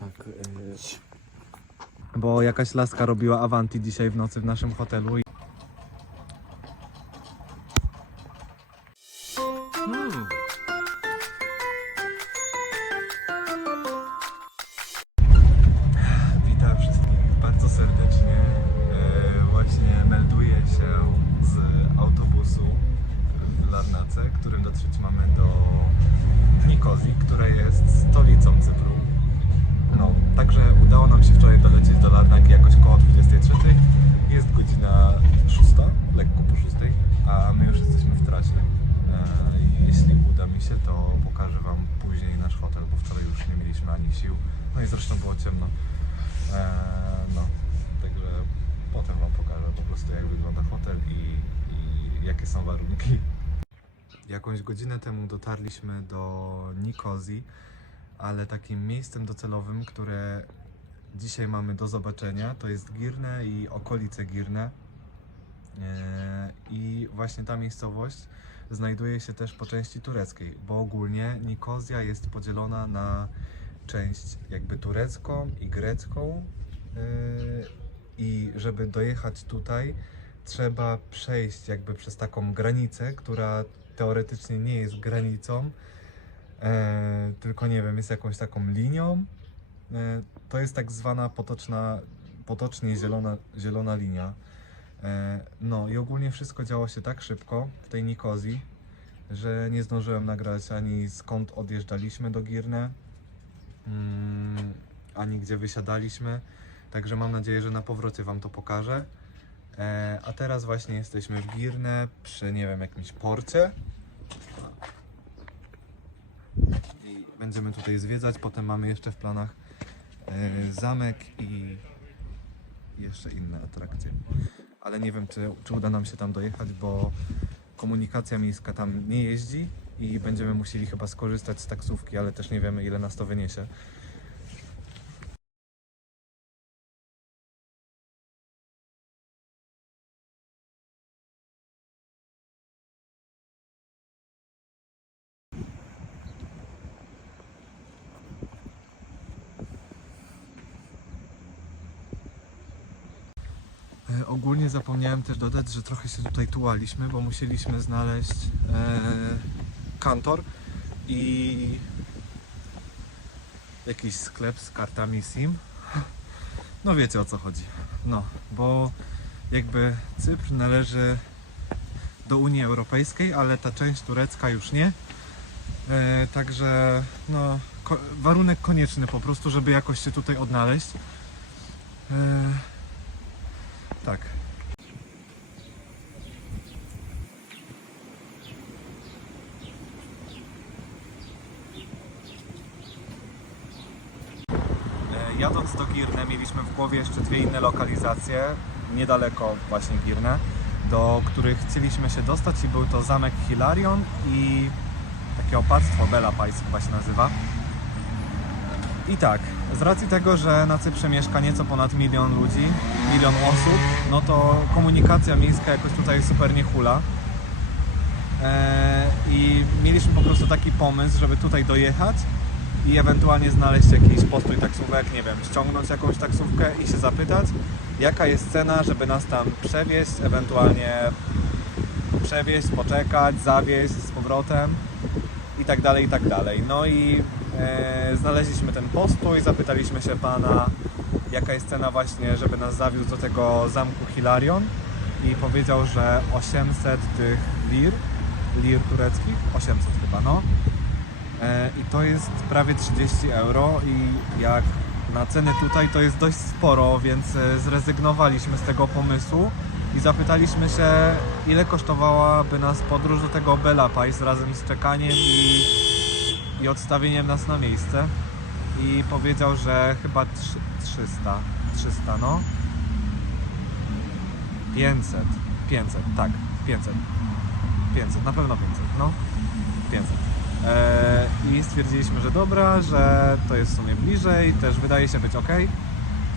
tak. E, Bo jakaś laska robiła Avanti dzisiaj w nocy w naszym hotelu mieliśmy ani sił. No i zresztą było ciemno. E, No, także potem Wam pokażę po prostu jak wygląda hotel i, i jakie są warunki. Jakąś godzinę temu dotarliśmy do Nikozji, ale takim miejscem docelowym, które dzisiaj mamy do zobaczenia, to jest Girne i okolice Girne. E, I właśnie ta miejscowość znajduje się też po części tureckiej, bo ogólnie Nikozja jest podzielona na część jakby turecką i grecką. E, I żeby dojechać tutaj, trzeba przejść jakby przez taką granicę, która teoretycznie nie jest granicą, e, tylko nie wiem, jest jakąś taką linią. E, to jest tak zwana potoczna, potocznie zielona, zielona linia. E, no i ogólnie wszystko działo się tak szybko w tej Nikozji, że nie zdążyłem nagrać ani skąd odjeżdżaliśmy do Girne, ani gdzie wysiadaliśmy. Także mam nadzieję, że na powrocie Wam to pokażę. E, a teraz właśnie jesteśmy w Girne przy, nie wiem, jakimś porcie. I będziemy tutaj zwiedzać. Potem mamy jeszcze w planach e, zamek i jeszcze inne atrakcje. Ale nie wiem, czy, czy uda nam się tam dojechać, bo komunikacja miejska tam nie jeździ i będziemy musieli chyba skorzystać z taksówki, ale też nie wiemy, ile nas to wyniesie. E, Ogólnie zapomniałem też dodać, że trochę się tutaj tułaliśmy, bo musieliśmy znaleźć e, kantor i jakiś sklep z kartami SIM. No wiecie o co chodzi. No, bo jakby Cypr należy do Unii Europejskiej, ale ta część turecka już nie. E, także no, ko- warunek konieczny po prostu, żeby jakoś się tutaj odnaleźć. E, tak. E, Jadąc do Girne głowie jeszcze dwie inne lokalizacje, niedaleko właśnie Girne, do których chcieliśmy się dostać i był to zamek Hilarion i takie opactwo Bela Pais chyba się nazywa. I tak, z racji tego, że na Cyprze mieszka nieco ponad milion ludzi, milion osób, no to komunikacja miejska jakoś tutaj super nie hula. Eee, I mieliśmy po prostu taki pomysł, żeby tutaj dojechać i ewentualnie znaleźć jakiś postój taksówek, nie wiem, ściągnąć jakąś taksówkę i się zapytać, jaka jest cena, żeby nas tam przewieźć, ewentualnie przewieźć, poczekać, zawieźć z powrotem i tak dalej, i tak dalej. No i e, znaleźliśmy ten postój, zapytaliśmy się pana, jaka jest cena właśnie, żeby nas zawiózł do tego zamku Hilarion i powiedział, że 800 tych lir, lir tureckich, 800 chyba, no. E, I to jest prawie 30 euro i jak na ceny tutaj to jest dość sporo, więc e, zrezygnowaliśmy z tego pomysłu i zapytaliśmy się, ile kosztowałaby nas podróż do tego Bela Pais razem z czekaniem i, i odstawieniem nas na miejsce. I powiedział, że chyba trzy- 300, 300 no. 500, 500, tak, 500. 500, na pewno 500, no. 500. Eee, I stwierdziliśmy, że dobra, że to jest w sumie bliżej, też wydaje się być ok.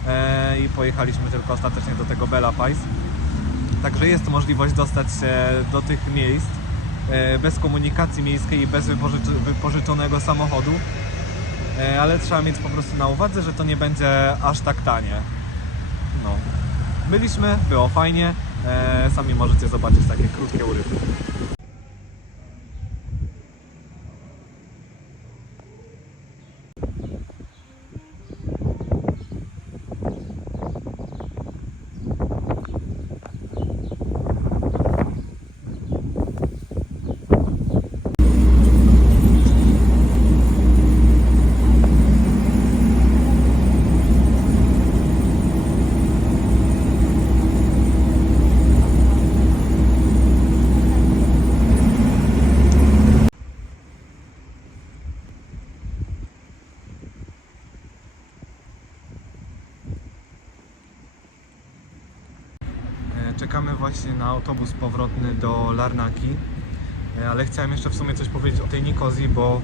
Eee, I pojechaliśmy tylko ostatecznie do tego Bela Pais. Także jest możliwość dostać się do tych miejsc e, bez komunikacji miejskiej i bez wypożycz- wypożyczonego samochodu. e, ale trzeba mieć po prostu na uwadze, że to nie będzie aż tak tanie. No. Byliśmy, było fajnie. E, sami możecie zobaczyć takie krótkie urywki. E, Czekamy właśnie na autobus powrotny do Larnaki, E, ale chciałem jeszcze w sumie coś powiedzieć o tej Nikozji, bo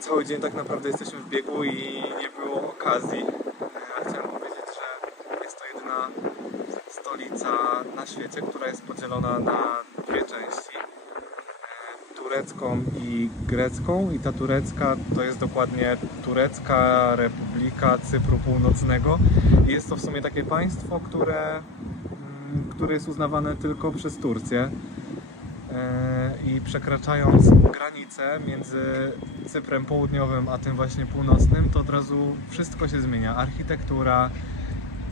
cały dzień tak naprawdę jesteśmy w biegu i nie było okazji. E, A chciałem powiedzieć, że jest to jedyna stolica na świecie, która jest podzielona na dwie części. E, Turecką i grecką i ta turecka to jest dokładnie Turecka Republika Cypru Północnego. Jest to w sumie takie państwo, które które jest uznawane tylko przez Turcję. E, I przekraczając granicę między Cyprem Południowym a tym właśnie północnym, to od razu wszystko się zmienia. Architektura,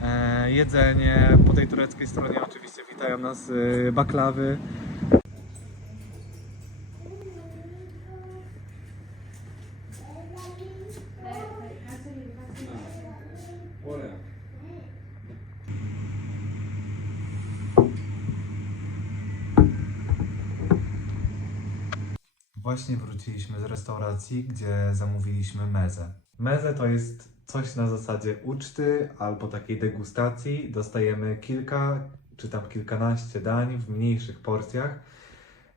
e, jedzenie. Po tej tureckiej stronie oczywiście witają nas e, baklawy. Właśnie wróciliśmy z restauracji, gdzie zamówiliśmy mezę. Mezę to jest coś na zasadzie uczty albo takiej degustacji. Dostajemy kilka czy tam kilkanaście dań w mniejszych porcjach.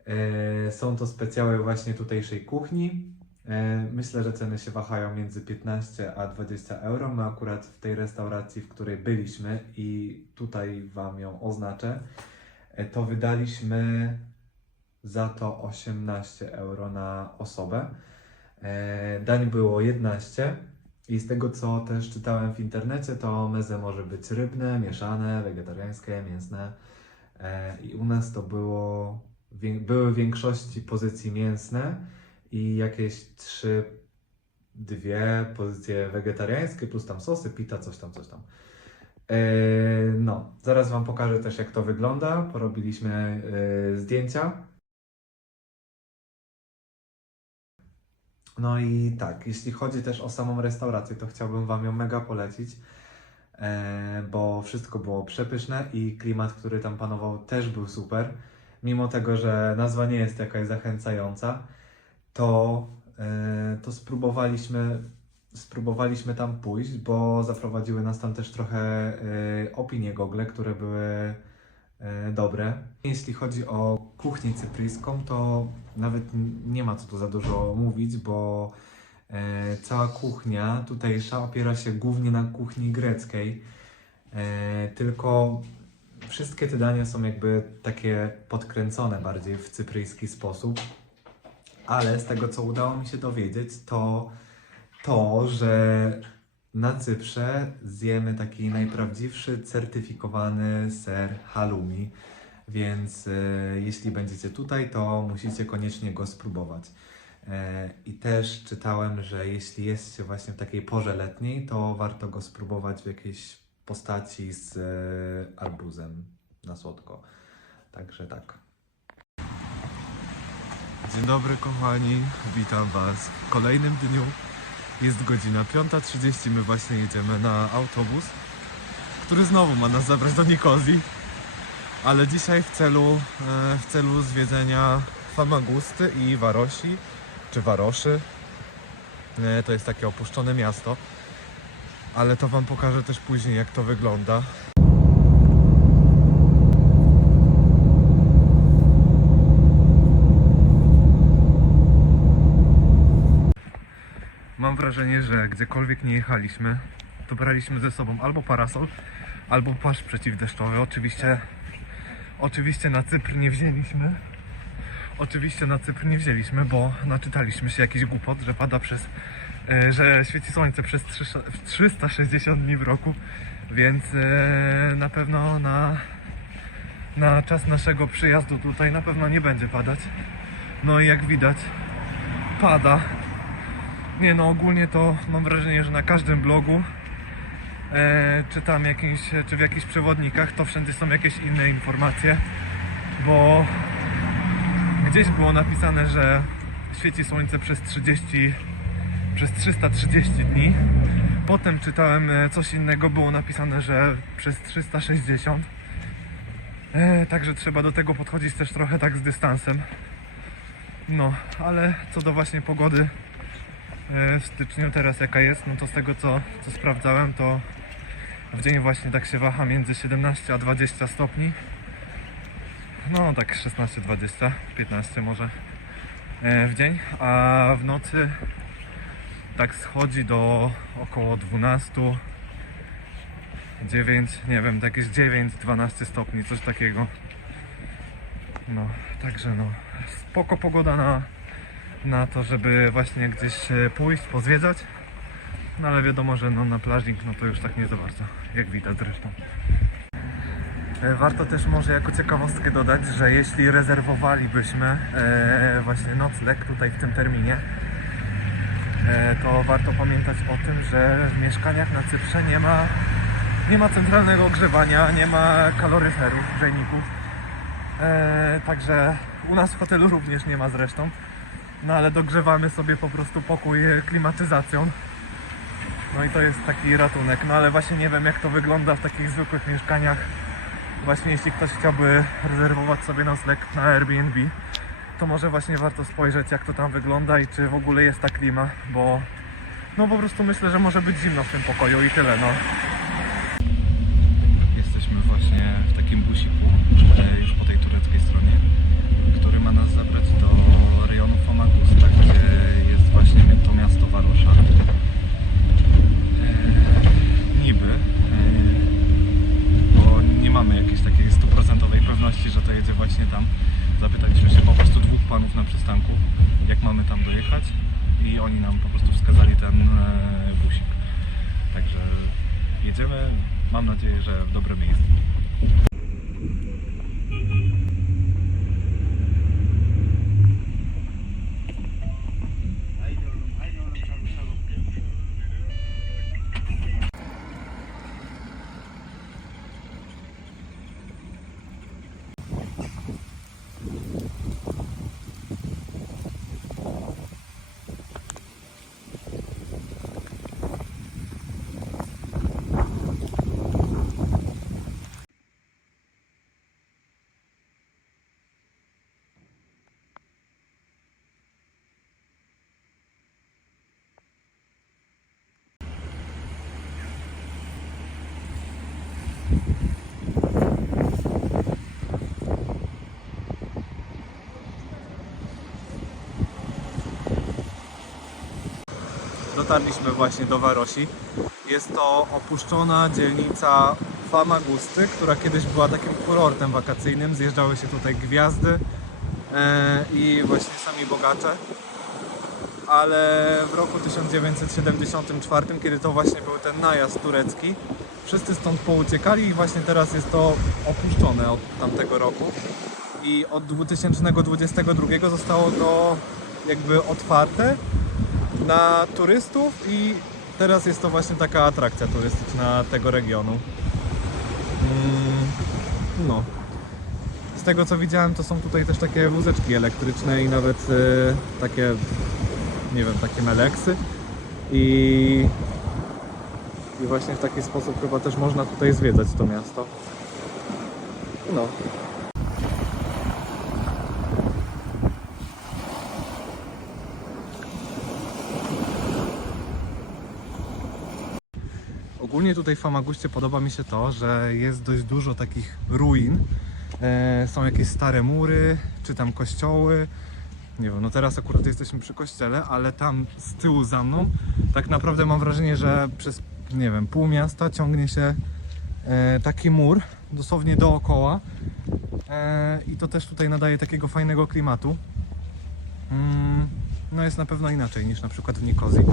E, Są to specjały właśnie tutejszej kuchni. E, Myślę, że ceny się wahają między 15 a 20 euro. My akurat w tej restauracji, w której byliśmy i tutaj Wam ją oznaczę, e, to wydaliśmy za to 18 euro na osobę. E, Dań było 11 i z tego co też czytałem w internecie, to meze może być rybne, mieszane, wegetariańskie, mięsne. E, I u nas to było, były w większości pozycji mięsne i jakieś trzy, dwie pozycje wegetariańskie, plus tam sosy, pita, coś tam, coś tam. E, No, zaraz Wam pokażę też jak to wygląda. Porobiliśmy zdjęcia. No i tak, jeśli chodzi też o samą restaurację, to chciałbym Wam ją mega polecić, e, bo wszystko było przepyszne i klimat, który tam panował, też był super. Mimo tego, że nazwa nie jest jakaś zachęcająca, to, e, to spróbowaliśmy, spróbowaliśmy tam pójść, bo zaprowadziły nas tam też trochę e, opinie Google, które były dobre. Jeśli chodzi o kuchnię cypryjską, to nawet nie ma co tu za dużo mówić, bo e, cała kuchnia tutejsza opiera się głównie na kuchni greckiej. E, tylko wszystkie te dania są jakby takie podkręcone bardziej w cypryjski sposób. Ale z tego, co udało mi się dowiedzieć, to to, że na Cyprze zjemy taki najprawdziwszy certyfikowany ser halloumi. Więc e, jeśli będziecie tutaj, to musicie koniecznie go spróbować. E, I też czytałem, że jeśli jest się właśnie w takiej porze letniej, to warto go spróbować w jakiejś postaci z e, arbuzem na słodko. Także tak. Dzień dobry kochani, witam Was w kolejnym dniu. Jest godzina 5.30, my właśnie jedziemy na autobus, który znowu ma nas zabrać do Nikozji ale dzisiaj w celu, e, w celu zwiedzenia Famagusty i Warosi, czy Waroszy. E, To jest takie opuszczone miasto, ale to Wam pokażę też później, jak to wygląda. Mam wrażenie, że gdziekolwiek nie jechaliśmy, to braliśmy ze sobą albo parasol, albo płaszcz przeciwdeszczowy. Oczywiście Oczywiście na Cypr nie wzięliśmy. Oczywiście na Cypr nie wzięliśmy, bo naczytaliśmy się jakiś głupot, że pada przez e, że świeci słońce przez 300 360 dni w roku, więc e, na pewno na, na czas naszego przyjazdu tutaj na pewno nie będzie padać. No i jak widać, pada. Nie no, ogólnie to mam wrażenie, że na każdym blogu czy tam jakimś, czy w jakichś przewodnikach, to wszędzie są jakieś inne informacje, bo gdzieś było napisane, że świeci słońce przez 30, przez 330 dni. Potem czytałem e, coś innego, było napisane, że przez 360. E, także trzeba do tego podchodzić też trochę tak z dystansem. No, ale co do właśnie pogody e, w styczniu teraz jaka jest, no to z tego co, co sprawdzałem, to w dzień właśnie tak się waha między 17 a 20 stopni. No tak 16, 20, 15 może e, w dzień, a w nocy tak schodzi do około 12, 9, nie wiem, jakieś 9, 12 stopni, coś takiego. No, także no, spoko pogoda na, na to, żeby właśnie gdzieś e, pójść, pozwiedzać. No ale wiadomo, że no, na plażing no to już tak nie za bardzo, jak widać zresztą. E, Warto też może jako ciekawostkę dodać, że jeśli rezerwowalibyśmy e, właśnie nocleg tutaj w tym terminie, e, to warto pamiętać o tym, że w mieszkaniach na Cyprze nie ma, nie ma centralnego ogrzewania, nie ma kaloryferów, grzejników. E, także u nas w hotelu również nie ma zresztą. No ale dogrzewamy sobie po prostu pokój klimatyzacją. No i to jest taki ratunek. No ale właśnie nie wiem jak to wygląda w takich zwykłych mieszkaniach. Właśnie jeśli ktoś chciałby rezerwować sobie nocleg na Airbnb, to może właśnie warto spojrzeć jak to tam wygląda i czy w ogóle jest ta klima, bo no po prostu myślę, że może być zimno w tym pokoju i tyle no. Jesteśmy właśnie w takim busiku, e, już po tej tureckiej stronie, który ma nas zabrać do rejonu Famagusta, gdzie jest właśnie to miasto Varosha. E, niby, e, bo nie mamy jakiejś takiej stuprocentowej pewności, że to jedzie właśnie tam. Zapytaliśmy się po prostu dwóch panów na przystanku, jak mamy tam dojechać i oni nam po prostu wskazali ten e, busik. Także jedziemy, mam nadzieję, że w dobre miejsce. Dotarliśmy właśnie do Warosi. Jest to opuszczona dzielnica Famagusty, która kiedyś była takim kurortem wakacyjnym. Zjeżdżały się tutaj gwiazdy e, i właśnie sami bogacze. Ale w roku 1974, kiedy to właśnie był ten najazd turecki, wszyscy stąd pouciekali i właśnie teraz jest to opuszczone od tamtego roku. I od 2022 zostało to jakby otwarte na turystów i teraz jest to właśnie taka atrakcja turystyczna tego regionu. Mm, No. Z tego co widziałem, to są tutaj też takie wózeczki elektryczne i nawet e, takie, nie wiem, takie meleksy. I, I właśnie w taki sposób chyba też można tutaj zwiedzać to miasto. No. Ogólnie tutaj w Famaguście podoba mi się to, że jest dość dużo takich ruin. E, są jakieś stare mury, czy tam kościoły. Nie wiem, no teraz akurat jesteśmy przy kościele, ale tam z tyłu za mną tak naprawdę mam wrażenie, że przez, nie wiem, pół miasta ciągnie się e, taki mur, dosłownie dookoła. E, I to też tutaj nadaje takiego fajnego klimatu. Mm, no jest na pewno inaczej niż na przykład w Nikozji.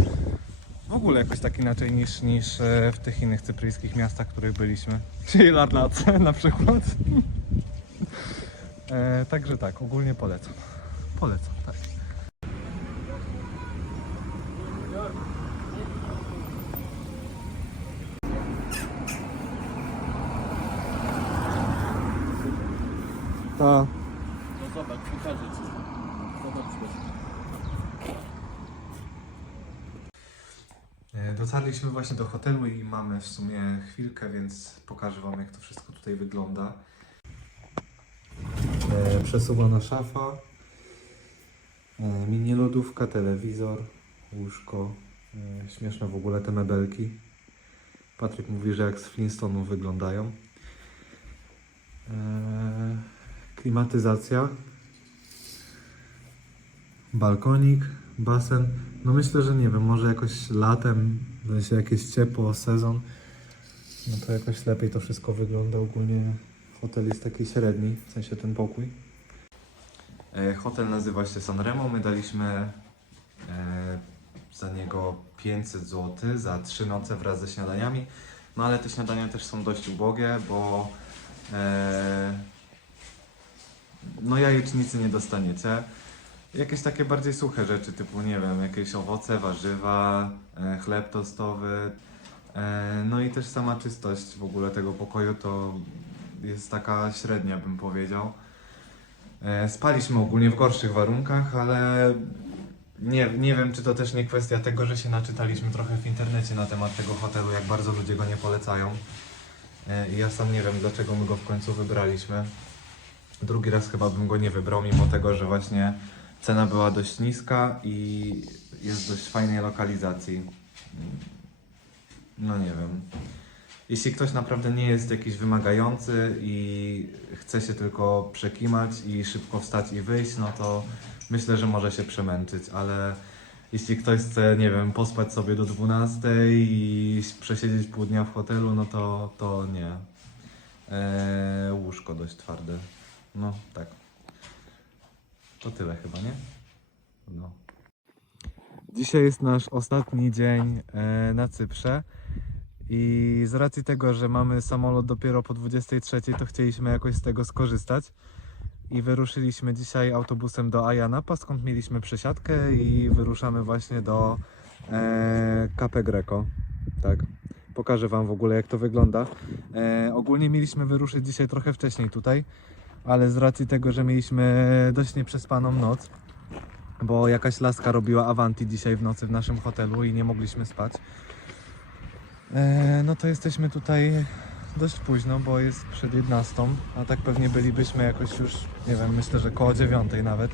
W ogóle jakoś tak inaczej niż, niż e, w tych innych cypryjskich miastach, w których byliśmy. Czyli Larnace na przykład. E, także tak, ogólnie polecam. Polecam, tak. Ta. No zobacz, pokażę ci. Zobacz. Dotarliśmy właśnie do hotelu i mamy w sumie chwilkę, więc pokażę Wam jak to wszystko tutaj wygląda. E, przesuwana szafa, e, mini lodówka, telewizor, łóżko. E, śmieszne w ogóle te mebelki. Patryk mówi, że jak z Flintstone'ów wyglądają. Klimatyzacja. Balkonik, basen. No myślę, że nie wiem, może jakoś latem, w sensie jakieś ciepło, sezon, no to jakoś lepiej to wszystko wygląda. Ogólnie hotel jest taki średni, w sensie ten pokój. E, hotel nazywa się Sanremo. My daliśmy e, za niego 500 zł za 3 noce wraz ze śniadaniami. No ale te śniadania też są dość ubogie, bo e, no jajecznicy nie dostaniecie. Jakieś takie bardziej suche rzeczy, typu nie wiem, jakieś owoce, warzywa, e, chleb tostowy. E, no i też sama czystość w ogóle tego pokoju to jest taka średnia, bym powiedział. E, spaliśmy ogólnie w gorszych warunkach, ale nie, nie wiem, czy to też nie kwestia tego, że się naczytaliśmy trochę w internecie na temat tego hotelu, jak bardzo ludzie go nie polecają. I ja sam nie wiem, dlaczego my go w końcu wybraliśmy. Drugi raz chyba bym go nie wybrał, mimo tego, że właśnie cena była dość niska i jest dość fajnej lokalizacji. No nie wiem. Jeśli ktoś naprawdę nie jest jakiś wymagający i chce się tylko przekimać i szybko wstać i wyjść, no to myślę, że może się przemęczyć, ale jeśli ktoś chce, nie wiem, pospać sobie do 12 i przesiedzieć pół dnia w hotelu, no to, to nie. Eee, łóżko dość twarde. No, tak. To tyle chyba, nie? No. Dzisiaj jest nasz ostatni dzień e, na Cyprze i z racji tego, że mamy samolot dopiero po 23, to chcieliśmy jakoś z tego skorzystać i wyruszyliśmy dzisiaj autobusem do Ayanapa, skąd mieliśmy przesiadkę i wyruszamy właśnie do e, Cape Greco. Tak. Pokażę Wam w ogóle jak to wygląda. E, ogólnie mieliśmy wyruszyć dzisiaj trochę wcześniej tutaj, ale z racji tego, że mieliśmy dość nieprzespaną noc, bo jakaś laska robiła Avanti dzisiaj w nocy w naszym hotelu i nie mogliśmy spać. E, no to jesteśmy tutaj dość późno, bo jest przed 11, a tak pewnie bylibyśmy jakoś już, nie wiem, myślę, że koło 9 nawet.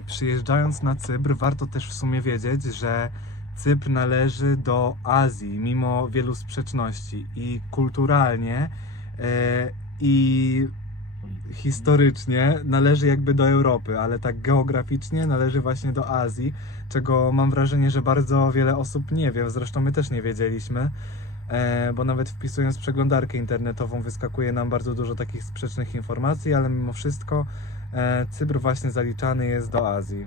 Przyjeżdżając na Cypr, warto też w sumie wiedzieć, że Cypr należy do Azji, mimo wielu sprzeczności i kulturalnie e, i historycznie należy jakby do Europy, ale tak geograficznie należy właśnie do Azji, czego mam wrażenie, że bardzo wiele osób nie wie, zresztą my też nie wiedzieliśmy, e, bo nawet wpisując przeglądarkę internetową wyskakuje nam bardzo dużo takich sprzecznych informacji, ale mimo wszystko e, Cypr właśnie zaliczany jest do Azji.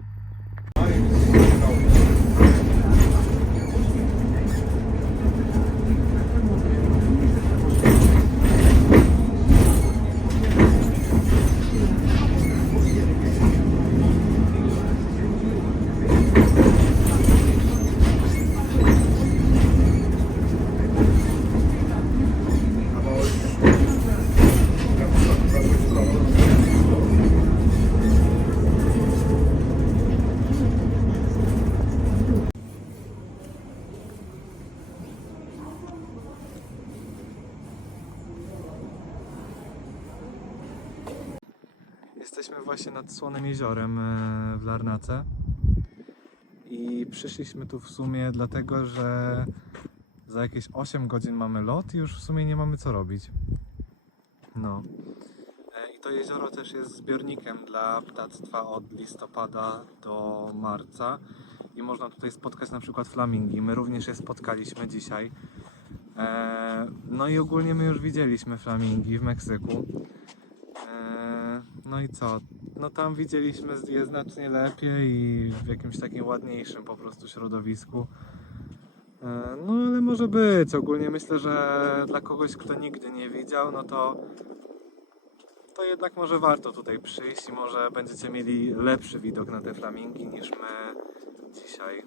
Jesteśmy właśnie nad Słonym Jeziorem e, w Larnace. I przyszliśmy tu w sumie dlatego, że za jakieś 8 godzin mamy lot i już w sumie nie mamy co robić. No. E, I to jezioro też jest zbiornikiem dla ptactwa od listopada do marca. I można tutaj spotkać na przykład flamingi. My również je spotkaliśmy dzisiaj. E, No i ogólnie my już widzieliśmy flamingi w Meksyku. No i co? No tam widzieliśmy je znacznie lepiej i w jakimś takim ładniejszym po prostu środowisku. E, No ale może być. Ogólnie myślę, że dla kogoś, kto nigdy nie widział, no to to jednak może warto tutaj przyjść i może będziecie mieli lepszy widok na te flamingi niż my dzisiaj.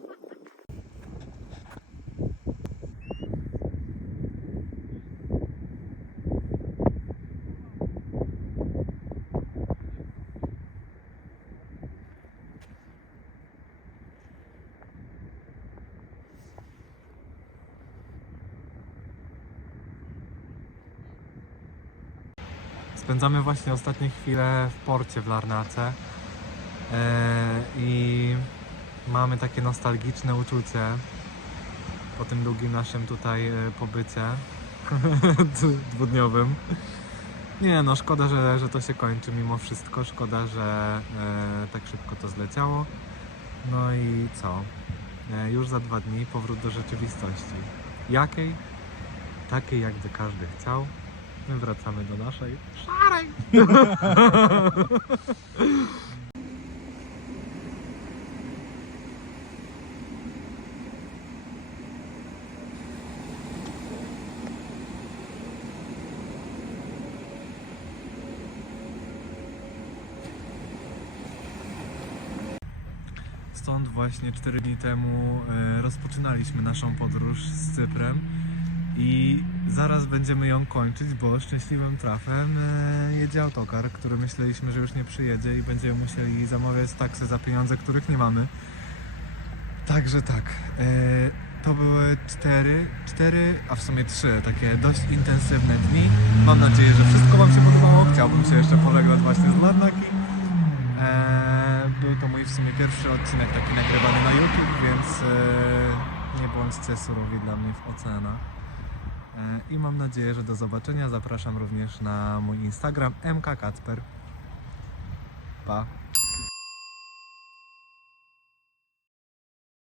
Spędzamy właśnie ostatnie chwile w porcie w Larnace e, i mamy takie nostalgiczne uczucie po tym długim naszym tutaj e, pobycie dwudniowym. Nie no, szkoda, że, że to się kończy mimo wszystko. Szkoda, że e, tak szybko to zleciało. No i co? Już za dwa dni powrót do rzeczywistości. Jakiej? Takiej, jakby każdy chciał. My wracamy do naszej. Stąd właśnie 4 dni temu e, rozpoczynaliśmy naszą podróż z Cyprem i zaraz będziemy ją kończyć, bo szczęśliwym trafem e, jedzie autokar, który myśleliśmy, że już nie przyjedzie i będziemy musieli zamawiać taksy za pieniądze, których nie mamy. Także tak, e, to były cztery, cztery, a w sumie trzy takie dość intensywne dni. Mam nadzieję, że wszystko Wam się podobało. Chciałbym się jeszcze pożegnać właśnie z Larnaki. E, był to mój w sumie pierwszy odcinek taki nagrywany na YouTube, więc nie bądźcie surowi dla mnie w ocenach. E, I mam nadzieję, że do zobaczenia. Zapraszam również na mój Instagram mkkacper. Pa!